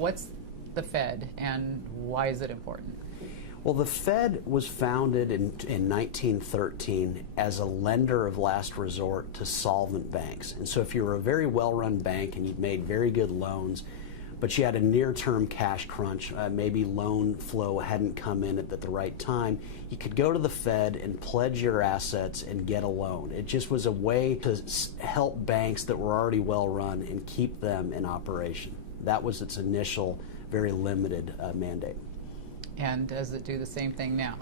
what's the Fed and why is it important? Well, the Fed was founded in 1913 as a lender of last resort to solvent banks. And so if you were a very well-run bank and you'd made very good loans, but you had a near-term cash crunch, maybe loan flow hadn't come in at the right time, you could go to the Fed and pledge your assets and get a loan. It just was a way to help banks that were already well-run and keep them in operation. That was its initial, very limited mandate. And does it do the same thing now?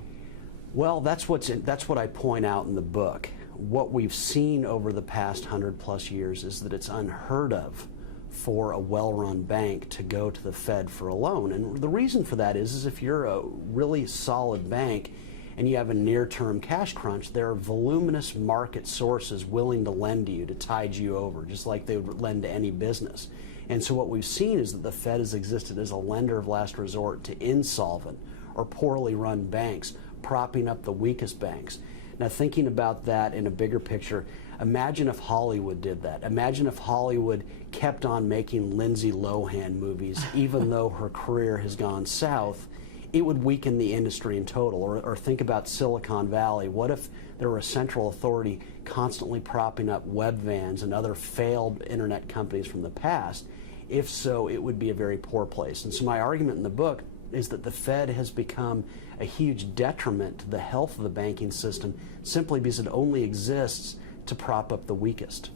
Well, that's what I point out in the book. What we've seen over the past 100+ years is that it's unheard of for a well-run bank to go to the Fed for a loan. And the reason for that is if you're a really solid bank and you have a near-term cash crunch, there are voluminous market sources willing to lend to you, to tide you over, just like they would lend to any business. And so what we've seen is that the Fed has existed as a lender of last resort to insolvent or poorly run banks, propping up the weakest banks. Now, thinking about that in a bigger picture, imagine if Hollywood did that. Imagine if Hollywood kept on making Lindsay Lohan movies, even though her career has gone south. It would weaken the industry in total. Or think about Silicon Valley. What if there were a central authority constantly propping up web vans and other failed internet companies from the past? If so, it would be a very poor place. And so my argument in the book is that the Fed has become a huge detriment to the health of the banking system simply because it only exists to prop up the weakest.